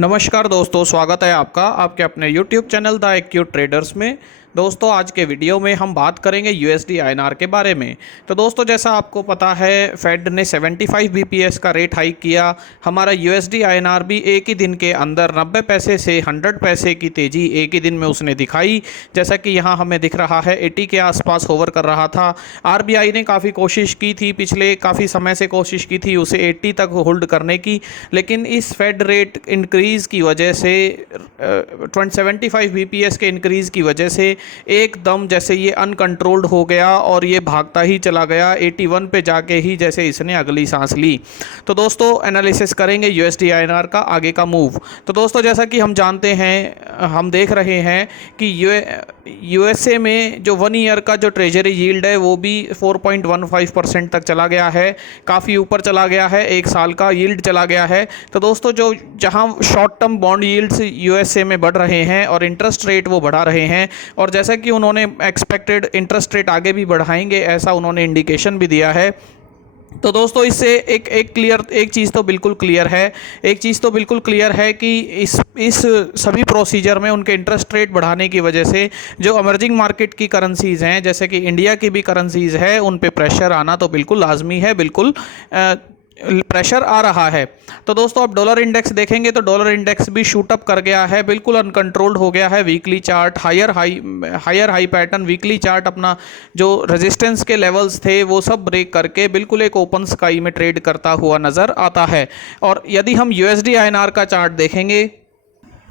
नमस्कार दोस्तों, स्वागत है आपका आपके अपने YouTube channel the acute traders में। दोस्तों, आज के वीडियो में हम बात करेंगे USD INR के बारे में। तो दोस्तों, जैसा आपको पता है, फेड ने 75 BPS का रेट हाइक किया। हमारा USD INR भी एक ही दिन के अंदर 90 पैसे से 100 पैसे की तेज़ी एक ही दिन में उसने दिखाई। जैसा कि यहाँ हमें दिख रहा है 80 के आसपास होवर कर रहा था। RBI ने काफ़ी कोशिश की थी, पिछले काफ़ी समय से कोशिश की थी उसे 80 तक होल्ड करने की, लेकिन इस फेड रेट इंक्रीज़ की वजह से 75 BPS के इंक्रीज़ की वजह से एकदम जैसे ये अनकंट्रोल्ड हो गया और ये भागता ही चला गया 81 पे जाके ही जैसे इसने अगली सांस ली। तो दोस्तों, एनालिसिस करेंगे USD INR का आगे का मूव। तो दोस्तों, जैसा कि हम जानते हैं, हम देख रहे हैं कि USA में जो 1 ईयर का जो ट्रेजरी यील्ड है वो भी 4.15% तक चला गया है, काफ़ी ऊपर चला गया है। 1 साल का यील्ड चला गया है। तो दोस्तों, जो जहां short term bond yields USA में बढ़ रहे हैं और इंटरेस्ट रेट वो बढ़ा रहे हैं, और जैसा कि उन्होंने एक्सपेक्टेड इंटरेस्ट रेट आगे भी बढ़ाएंगे ऐसा उन्होंने इंडिकेशन भी दिया है। तो दोस्तों, इससे एक चीज़ तो बिल्कुल क्लियर है कि इस सभी प्रोसीजर में उनके इंटरेस्ट रेट बढ़ाने की वजह से जो अमर्जिंग मार्केट की करेंसीज़ हैं, जैसे कि इंडिया की भी करेंसीज़ है, उन पे प्रेशर आना तो बिल्कुल लाजमी है, बिल्कुल प्रेशर आ रहा है। तो दोस्तों, अब डॉलर इंडेक्स देखेंगे तो डॉलर इंडेक्स भी शूट अप कर गया है, बिल्कुल अनकंट्रोल्ड हो गया है। Weekly chart higher high pattern, weekly chart अपना जो रेजिस्टेंस के लेवल्स थे वो सब ब्रेक करके बिल्कुल एक ओपन स्काई में ट्रेड करता हुआ नज़र आता है। और यदि हम USD INR का चार्ट देखेंगे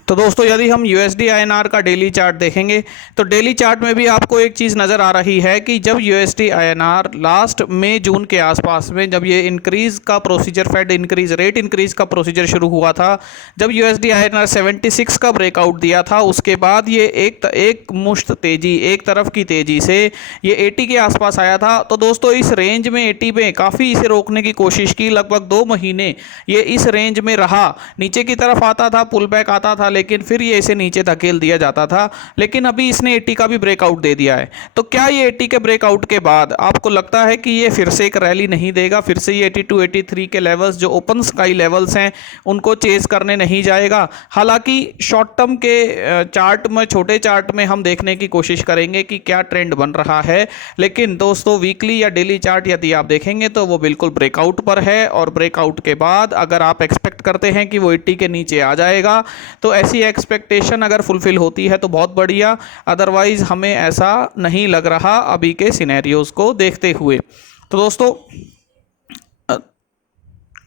तो दोस्तों, यदि हम USD INR का डेली चार्ट देखेंगे तो डेली चार्ट में भी आपको एक चीज़ नज़र आ रही है कि जब USD INR लास्ट मई जून के आसपास में जब ये इंक्रीज़ का प्रोसीजर, फेड रेट इंक्रीज़ का प्रोसीजर शुरू हुआ था, जब USD INR 76 का ब्रेकआउट दिया था, उसके बाद ये एक मुश्त तेज़ी, एक तरफ की तेज़ी से ये 80 के आसपास आया था। तो दोस्तों, इस रेंज में 80 में काफ़ी इसे रोकने की कोशिश की, लगभग 2 महीने ये इस रेंज में रहा, नीचे की तरफ आता था, पुल बैक आता था, लेकिन फिर ये इसे नीचे धकेल दिया जाता था। लेकिन अभी इसने 80 का भी ब्रेकआउट दे दिया है। तो क्या ये 80 के ब्रेकआउट के बाद आपको लगता है कि ये फिर से एक रैली नहीं देगा, फिर से ये 82 83 के लेवल्स जो ओपन स्काई लेवल्स हैं उनको चेज करने नहीं जाएगा? हालांकि शॉर्ट टर्म के चार्ट में, छोटे चार्ट में हम देखने की कोशिश करेंगे कि क्या ट्रेंड बन रहा है, लेकिन दोस्तों वीकली या डेली चार्ट यदि आप देखेंगे तो वो बिल्कुल ब्रेकआउट पर है। और ब्रेकआउट के बाद अगर आप एक्सपेक्ट करते हैं कि वो 80 के नीचे आ जाएगा तो ऐसी एक्सपेक्टेशन अगर फुलफिल होती है तो बहुत बढ़िया, अदरवाइज हमें ऐसा नहीं लग रहा अभी के सिनेरियोज को देखते हुए। तो दोस्तों,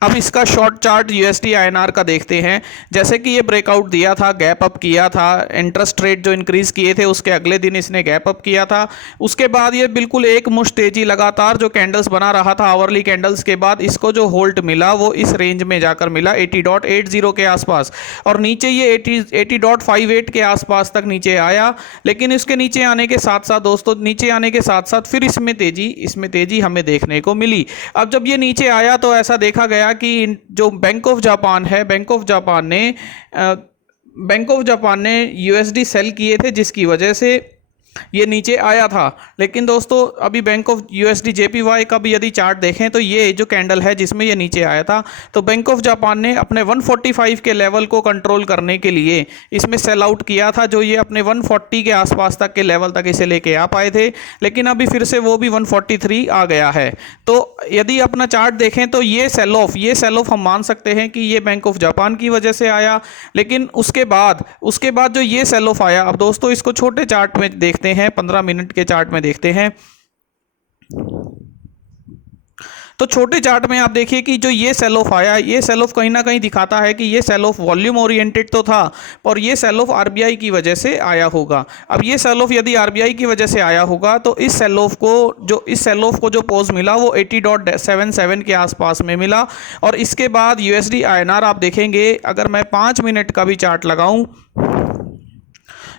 अब इसका शॉर्ट चार्ट USD INR का देखते हैं। जैसे कि ये ब्रेकआउट दिया था, गैप अप किया था, इंटरेस्ट रेट जो इंक्रीज़ किए थे उसके अगले दिन इसने गैप अप किया था। उसके बाद ये बिल्कुल एक मुश्त तेजी लगातार जो कैंडल्स बना रहा था, आवरली कैंडल्स के बाद इसको जो होल्ड मिला वो इस रेंज में जाकर मिला 80.80 के आसपास, और नीचे ये 80.58 के आसपास तक नीचे आया। लेकिन इसके नीचे आने के साथ साथ दोस्तों, नीचे आने के साथ साथ फिर इसमें तेजी हमें देखने को मिली। अब जब ये नीचे आया तो ऐसा देखा गया कि जो बैंक ऑफ जापान है, बैंक ऑफ जापान ने USD सेल किए थे, जिसकी वजह से ये नीचे आया था। लेकिन दोस्तों, अभी बैंक ऑफ USD JPY का भी यदि चार्ट देखें तो ये जो कैंडल है जिसमें ये नीचे आया था, तो बैंक ऑफ जापान ने अपने 145 के लेवल को कंट्रोल करने के लिए इसमें सेल आउट किया था, जो ये अपने 140 के आसपास तक के लेवल तक इसे लेके आ पाए थे। लेकिन अभी फिर से वो भी 143 आ गया है। तो यदि अपना चार्ट देखें तो ये सेल ऑफ हम मान सकते हैं कि ये बैंक ऑफ जापान की वजह से आया। लेकिन उसके बाद जो ये सेल ऑफ आया, अब दोस्तों इसको छोटे चार्ट में देखते हैं, 15 मिनट के चार्ट में देखते हैं। तो छोटे चार्ट में आप देखिए कि जो ये सेल ऑफ आया, ये सेल ऑफ कहीं ना कहीं दिखाता है कि ये सेल ऑफ वॉल्यूम ओरिएंटेड तो था, और ये सेल ऑफ RBI की वजह से आया होगा। अब ये सेल ऑफ यदि RBI की वजह से आया होगा तो इस सेल ऑफ को जो पोज मिला वो 80.77 के आसपास में मिला। और इसके बाद USD INR आप देखेंगे, अगर मैं 5 मिनट का भी चार्ट लगाऊं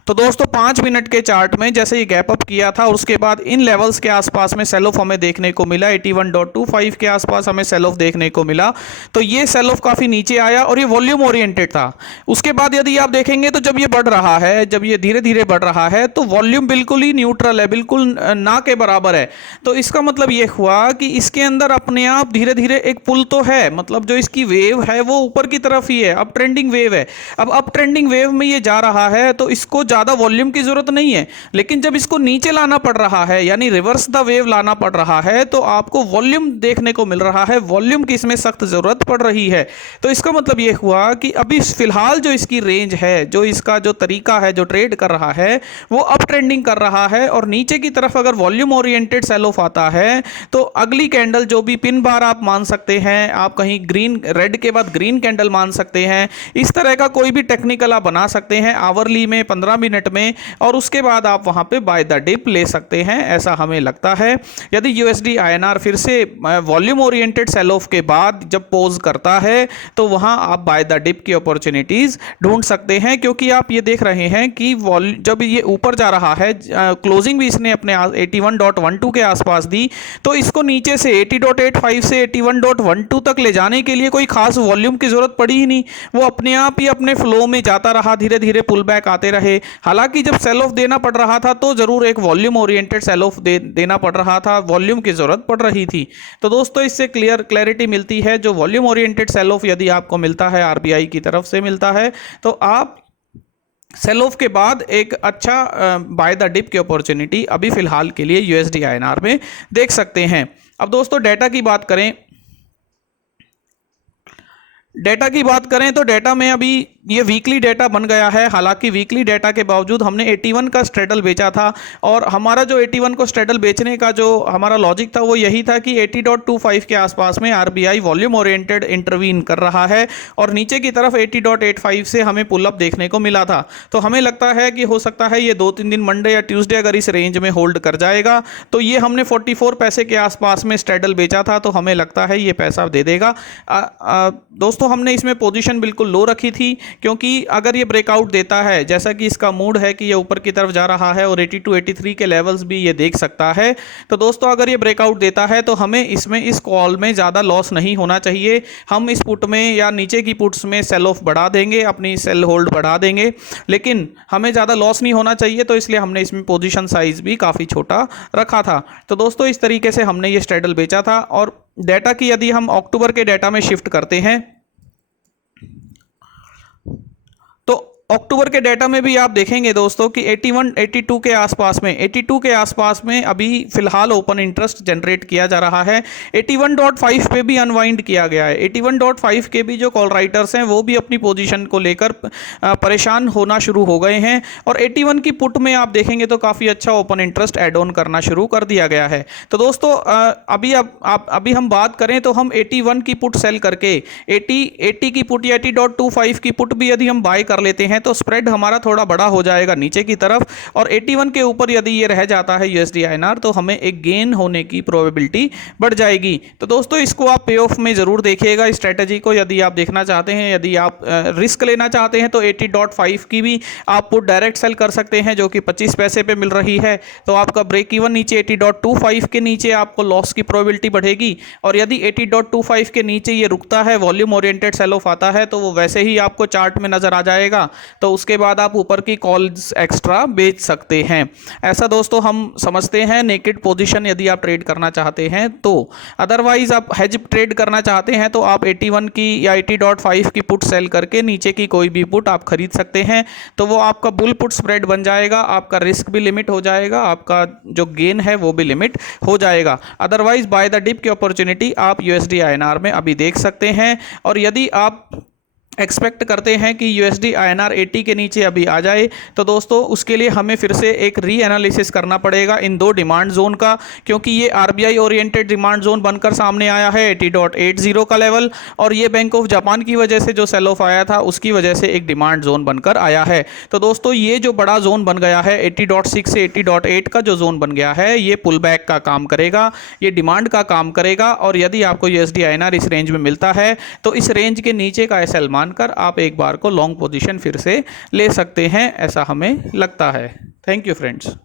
तो दोस्तों 5 मिनट के चार्ट में जैसे ये गैप अप किया था, उसके बाद इन लेवल्स के आसपास में सेल ऑफ हमें देखने को मिला, 81.25 के आसपास हमें सेल ऑफ देखने को मिला। तो ये सेल ऑफ काफी नीचे आया और ये वॉल्यूम ओरिएंटेड था। उसके बाद यदि आप देखेंगे तो जब ये बढ़ रहा है, जब ये धीरे धीरे बढ़ रहा है, तो वॉल्यूम बिल्कुल ही न्यूट्रल है, बिल्कुल ना के बराबर है। तो इसका मतलब ये हुआ कि इसके अंदर अपने आप धीरे धीरे एक पुल तो है, मतलब जो इसकी वेव है वो ऊपर की तरफ ही है, अब ट्रेंडिंग वेव है। अब अप ट्रेंडिंग वेव में ये जा रहा है तो इसको ज्यादा वॉल्यूम की जरूरत नहीं है, लेकिन जब इसको नीचे लाना पड़ रहा है, यानी रिवर्स द वेव लाना पड़ रहा है, तो आपको वॉल्यूम देखने को मिल रहा है, वॉल्यूम की इसमें सख्त जरूरत पड़ रही है। तो इसका मतलब ये हुआ कि अभी फिलहाल जो इसकी रेंज है, जो इसका जो तरीका है, जो ट्रेड कर रहा है, वो अप ट्रेंडिंग कर रहा है। और नीचे की तरफ अगर वॉल्यूम ओरिएंटेड सेल ऑफ आता है तो अगली कैंडल जो भी पिन बार आप मान सकते हैं, आप कहीं ग्रीन रेड के बाद ग्रीन कैंडल मान सकते हैं, इस तरह का कोई भी टेक्निकल आप बना सकते हैं आवरली में 15 मिनट में, और उसके बाद आप वहां पे बाय द डिप ले सकते हैं, ऐसा हमें लगता है। यदि यूएसडी आईएनआर फिर से वॉल्यूम ओरिएंटेड सेल ऑफ के बाद जब पोज करता है तो वहां आप बाय द डिप की अपॉर्चुनिटीज ढूंढ सकते हैं, क्योंकि आप ये देख रहे हैं कि जब ये ऊपर जा रहा है, क्लोजिंग भी इसने अपने 81.12 के आसपास दी, तो इसको नीचे से 80.85 से 81.12 तक ले जाने के लिए कोई खास वॉल्यूम की जरूरत पड़ी ही नहीं। वो अपने आप ही अपने फ्लो में जाता रहा, धीरे धीरे पुल बैक आते रहे। हालांकि जब सेल ऑफ देना पड़ रहा था तो जरूर एक वॉल्यूम ओरिएंटेड सेल ऑफ देना पड़ रहा था, वॉल्यूम की जरूरत पड़ रही थी। तो दोस्तों इससे क्लैरिटी मिलती है, जो वॉल्यूम ओरिएंटेड सेल ऑफ यदि आपको मिलता है, आरबीआई की तरफ से मिलता है, तो आप सेल ऑफ के बाद एक अच्छा बाय द डिप की अपॉर्चुनिटी अभी फिलहाल के लिए यूएसडी आईएनआर में देख सकते हैं। अब दोस्तों डाटा की बात करें तो डाटा में अभी ये वीकली डाटा बन गया है। हालांकि वीकली डाटा के बावजूद हमने 81 का स्ट्रेडल बेचा था, और हमारा जो 81 को स्ट्रेडल बेचने का जो हमारा लॉजिक था वो यही था कि 80.25 के आसपास में आरबीआई वॉल्यूम ओरिएंटेड इंटरवीन कर रहा है, और नीचे की तरफ 80.85 से हमें पुल अप देखने को मिला था। तो हमें लगता है कि हो सकता है ये 2-3 दिन मंडे या ट्यूसडे अगर इस रेंज में होल्ड कर जाएगा, तो ये हमने 44 पैसे के आसपास में स्ट्रेडल बेचा था, तो हमें लगता है ये पैसा दे देगा। दोस्तों हमने इसमें पोजीशन बिल्कुल लो रखी थी, क्योंकि अगर ये ब्रेकआउट देता है, जैसा कि इसका मूड है कि ये ऊपर की तरफ जा रहा है और 82-83 के लेवल्स भी ये देख सकता है, तो दोस्तों अगर ये ब्रेकआउट देता है तो हमें इसमें इस कॉल में ज़्यादा लॉस नहीं होना चाहिए। हम इस पुट में या नीचे की पुट्स में सेल ऑफ बढ़ा देंगे, अपनी सेल होल्ड बढ़ा देंगे, लेकिन हमें ज़्यादा लॉस नहीं होना चाहिए, तो इसलिए हमने इसमें पोजीशन साइज भी काफ़ी छोटा रखा था। तो दोस्तों इस तरीके से हमने ये स्ट्रेडल बेचा था। और डाटा की यदि हम अक्टूबर के डाटा में शिफ्ट करते हैं तो अक्टूबर के डाटा में भी आप देखेंगे दोस्तों कि 82 के आसपास में अभी फिलहाल ओपन इंटरेस्ट जनरेट किया जा रहा है। 81.5 पे भी अनवाइंड किया गया है। 81.5 के भी जो कॉल राइटर्स हैं वो भी अपनी पोजीशन को लेकर परेशान होना शुरू हो गए हैं, और 81 की पुट में आप देखेंगे तो काफ़ी अच्छा ओपन इंटरेस्ट एड ऑन करना शुरू कर दिया गया है। तो दोस्तों अभी हम बात करें तो हम 81 की पुट सेल करके 80 की पुट या 80.25 की पुट भी यदि हम बाय कर लेते हैं तो स्प्रेड हमारा थोड़ा बड़ा हो जाएगा नीचे की तरफ, और 81 के ऊपर यदि ये रह जाता है यूएसडी आईएनआर तो हमें एक गेन होने की प्रोबेबिलिटी बढ़ जाएगी। तो दोस्तों इसको आप पे ऑफ में जरूर देखिएगा, इस स्ट्रेटजी को यदि आप देखना चाहते हैं, यदि आप रिस्क लेना चाहते हैं तो 80.5 की भी आप पुट डायरेक्ट सेल कर सकते हैं, जो कि 25 पैसे पे मिल रही है। तो आपका ब्रेक इवन नीचे 80.25 के नीचे आपको लॉस की प्रोबेबिलिटी बढ़ेगी, और यदि 80.25 के नीचे ये रुकता है, वॉल्यूम ओरिएंटेड सेल ऑफ आता है, तो वो वैसे ही आपको चार्ट में नजर आ जाएगा। तो उसके बाद आप ऊपर की कॉल्स एक्स्ट्रा बेच सकते हैं। ऐसा दोस्तों हम समझते हैं नेकेड पोजीशन यदि आप ट्रेड करना चाहते हैं तो। अदरवाइज आप हेज ट्रेड करना चाहते हैं तो आप 81 की या 80.5 की पुट सेल करके नीचे की कोई भी पुट आप खरीद सकते हैं, तो वो आपका बुल पुट स्प्रेड बन जाएगा, आपका रिस्क भी लिमिट हो जाएगा, आपका जो गेन है वो भी लिमिट हो जाएगा। अदरवाइज बाय द डिप की अपॉर्चुनिटी आप यूएसडी आईएनआर में अभी देख सकते हैं। और यदि आप एक्सपेक्ट करते हैं कि यूएसडी आईएनआर 80 के नीचे अभी आ जाए, तो दोस्तों उसके लिए हमें फिर से एक री एनालिसिस करना पड़ेगा इन दो डिमांड जोन का, क्योंकि ये आरबीआई ओरिएंटेड डिमांड जोन बनकर सामने आया है 80.80 का लेवल, और ये बैंक ऑफ जापान की वजह से जो सेल ऑफ आया था उसकी वजह से एक डिमांड जोन बनकर आया है। तो दोस्तों ये जो बड़ा जोन बन गया है 80.6 से 80.8 का जो जोन बन गया है, ये पुल बैक का काम करेगा, ये डिमांड का काम करेगा। और यदि आपको यूएसडी आईएनआर इस रेंज में मिलता है तो इस रेंज के नीचे का एसएल मानकर आप एक बार को लॉन्ग पोजीशन फिर से ले सकते हैं, ऐसा हमें लगता है। Thank you friends.